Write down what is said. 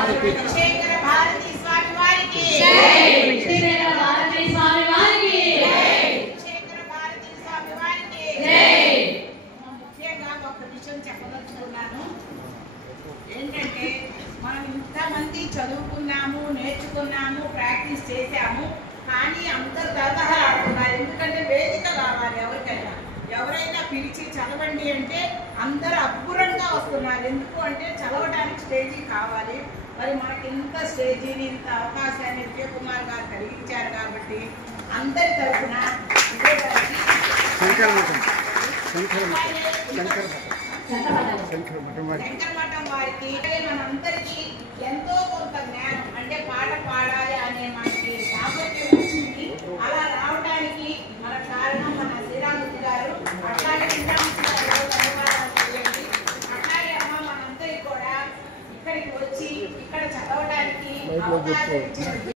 శేఖర భారతి స్వామి వారికి జై. శేఖర భారతి స్వామి వారికి జై. శేఖర భారతి స్వామి వారికి జై. ముఖ్యంగా ఒక విషయం చెప్పదలుచుకున్నాను. ఏంటంటే మనం ఇంతమంది చదువుకున్నాము, నేర్చుకున్నాము, ప్రాక్టీస్ చేశాము, కానీ అందరు దరదహలు ఆడుతున్నారు. ఎందుకంటే వేదిక కావాలి. ఎవరైనా పిలిచి చదవండి అంటే అందరూ అబ్బురంగా వస్తున్నారు. ఎందుకు అంటే చదవడానికి స్టేజీ కావాలి. మరి మనకి ఇంత స్టేజీని, ఇంత అవకాశాన్ని విజయకుమార్ గారు కలిగించారు కాబట్టి అందరి తరఫున శంకరమఠం వారికి మనందరికీ ఎంతో కొంత జ్ఞానం అంటే పాట పాడాలి అనే మనకి సామర్థ్యం వచ్చింది. అలా రావడానికి మన కారణం మన శ్రీరామూర్తి గారు. అట్లాగే అట్లాగే అమ్మ మనందరికీ కూడా ఇక్కడికి వచ్చి ఇక్కడ చదవడానికి అవకాశం ఇచ్చింది.